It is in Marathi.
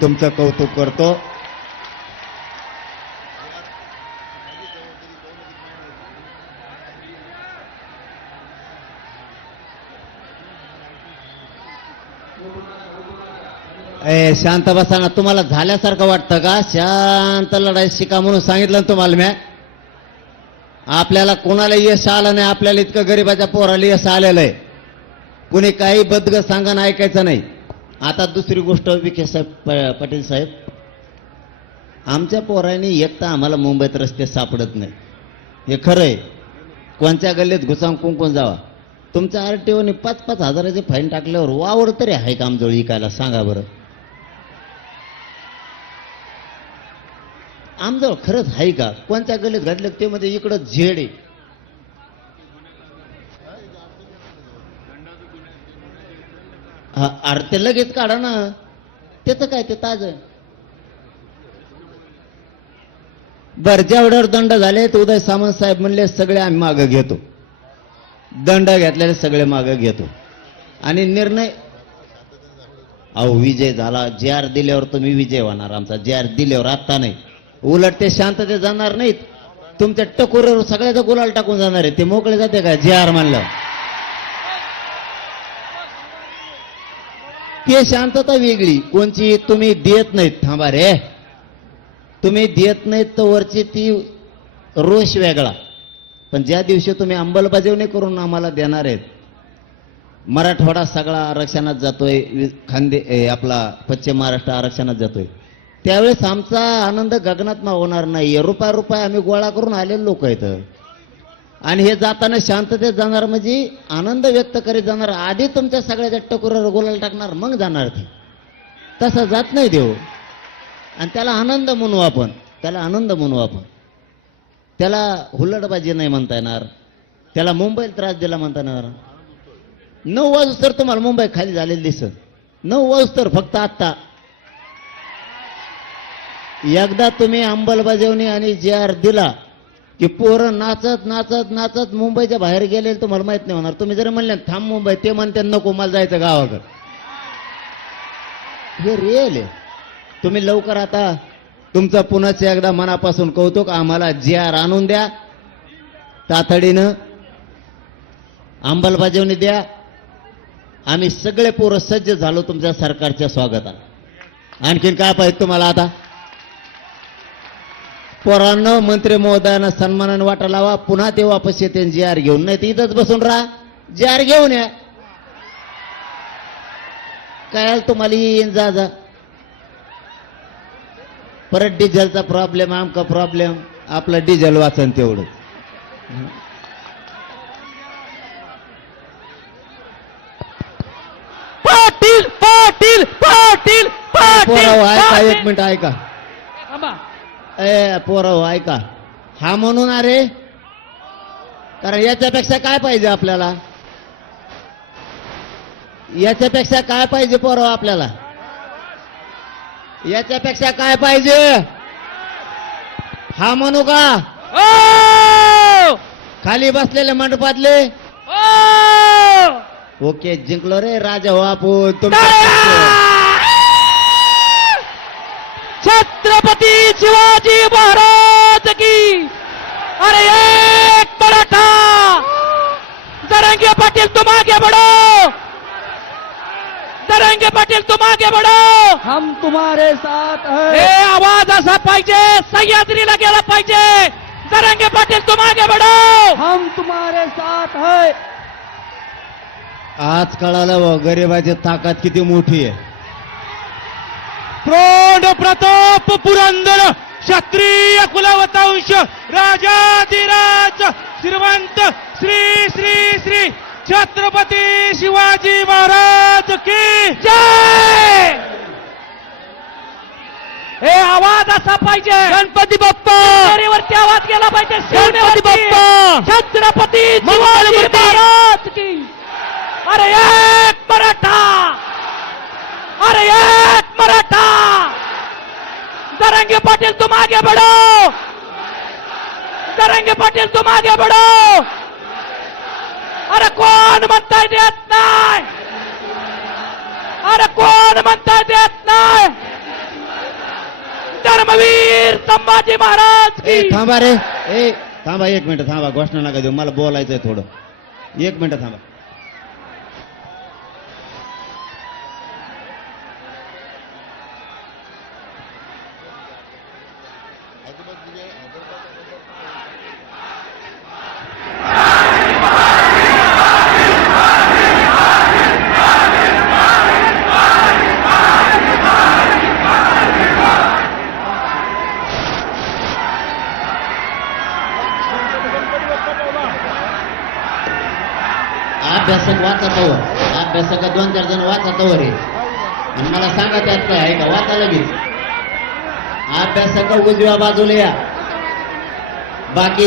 तुमचं कौतुक करतो. ए शांत बसाना तुम्हाला झाल्यासारखं वाटतं का? शांत लढाई शिका म्हणून सांगितलं तुम्हाला म्या आपल्याला कोणाला यश आलं नाही आपल्याला इतकं गरीबाच्या पोराला यश आलेलं आहे. कुणी काही बदग सांगा ना ऐकायचं नाही. आता दुसरी गोष्ट विखे साहेब प- पाटील साहेब. आमच्या पोरांनी एक तर आम्हाला मुंबईत रस्ते सापडत नाही. हे खरं आहे. कोणत्या गल्लीत घुसाम कुंकून जावा. तुमच्या आर टी ओने पाच पाच हजाराचे फाईन टाकल्यावर वावर तरी आहे का आमजवळ इकायला? सांगा बरं. आमजवळ खरंच आहे का? कोणत्या गल्लीत घडलं ते मध्ये इकडं झेड आहे? अरे ते लगेच काढा ना. त्याचं काय ते ताज बर जेवढ्यावर दंड झाले तर उदय सामंत साहेब म्हणले सगळे आम्ही मागं घेतो. दंड घेतलेले सगळे मागं घेतो. आणि निर्णय अहो विजय झाला. जे आर दिल्यावर तुम्ही विजय होणार आमचा जे आर दिल्यावर आत्ता नाही. उलट ते शांतते जाणार नाहीत. तुमच्या टकोरीवर सगळ्याचा गुलाल टाकून जाणार आहे. ते मोकळे जाते का? जे आर म्हणलं ते शांतता वेगळी. कोणची? तुम्ही देत नाहीत. थांबा रे. तुम्ही देत नाहीत तर वरची ती रोष वेगळा. पण ज्या दिवशी तुम्ही अंमलबजावणी करून आम्हाला देणार आहेत मराठवाडा सगळा आरक्षणात जातोय खांदे आपला पश्चिम महाराष्ट्र आरक्षणात जातोय. त्यावेळेस आमचा आनंद गगनात होणार नाही रुपया रुपया आम्ही गोळा करून आलेले लोक आहेत आणि हे जाताना शांततेत जाणार म्हणजे आनंद व्यक्त करीत जाणार. आधी तुमच्या सगळ्याच्या टकोरावर गोलाला टाकणार मग जाणार ते. तसं जात नाही देव. आणि त्याला आनंद म्हणू आपण. त्याला आनंद म्हणू आपण. त्याला हुल्लडबाजी नाही म्हणता येणार. त्याला मुंबईला त्रास दिला म्हणता येणार. नऊ वाजू तर तुम्हाला मुंबई खाली झालेली दिसत नऊ वाजू तर फक्त आत्ता. एकदा तुम्ही अंमलबजावणी आणि जे आर दिला की पोरं नाचत नाचत नाचत मुंबईच्या बाहेर गेले तुम्हाला माहीत नाही होणार. तुम्ही जरी म्हणले थांब मुंबई ते म्हणते नको मला जायचं गावाकडं. हे रिअल आहे. तुम्ही लवकर आता तुमचं पुन्हाच एकदा मनापासून कौतुक आम्हाला जे आर आणून द्या. तातडीनं अंमलबजावणी द्या. आम्ही सगळे पोरं सज्ज झालो तुमच्या सरकारच्या स्वागतात आणखीन काय पाहिजे तुम्हाला आता? पोरांनो मंत्री महोदयांना सन्मानाने वाटा लावा. पुन्हा ते वापस येते जी आर घेऊन. नाही तर इथंच बसून राहा. जी आर घेऊन या. काय तुम्हाला? येईन जा जा. परत डिझेलचा प्रॉब्लेम आमका प्रॉब्लेम आपलं डिझेल वाचन तेवढं. पाटील पाटील पाटील पाटील ऐका. एक मिनिट ऐका. ए पोराव ऐका. हा म्हणून अरे? कारण याच्यापेक्षा काय पाहिजे आपल्याला? याच्यापेक्षा काय पाहिजे पोराव आपल्याला? याच्यापेक्षा काय पाहिजे? हा म्हणू का? ओ! खाली बसलेले मंडपातले! ओके जिंकलो रे राजा हो आपण. टाळ्या! छत्रपती शिवाजी महाराज की। अरे एक मराठा। दरंगे पाटील तुम आगे बढ़ो। दरंगे पाटील तुम आगे बढ़ो। हम तुम्हारे साथ हे। हैं आवाज असा पाहिजे सह्याद्रीला गेला पाहिजे। दरंगे पाटील तुम आगे बढ़ो। हम तुम्हारे साथ हैं। आज कळालं बुवा, गरिबाची ताकद किती मोठी आहे. प्रोढ प्रताप पुरंदर क्षत्रिय कुलवतांश राजाधिराज श्रीमंत श्री श्री श्री छत्रपती शिवाजी महाराज की जय! हे आवाज असा पाहिजे. गणपती बाप्पा! आवाज गेला पाहिजे. गणपती बाप्पा! छत्रपती शिवाजी महाराज की अरे एक मराठा अरे एक मराठा दरंगे पाटील तुम आगे बढ़ो। दरंगे पाटील तुम आगे बढ़ो। अरे कोण म्हणताय देत नाही अरे कोण म्हणताय देत नाही धर्मवीर संभाजी महाराज ए की थांबा रे। ए थांबा एक मिनिट थांबा घोषणा नका देऊ मला बोलायचंय थोडं. एक मिनिट थांबा. हैदराबाद म्हणजे हैदराबाद अभ्यासक वाचतावर अभ्यासक दोन चार जण वाचतावर आहे आणि मला सांगा त्यात काय आहे का? वाचा लगेच. अभ्यासक उजव्या बाजूला या. बाकी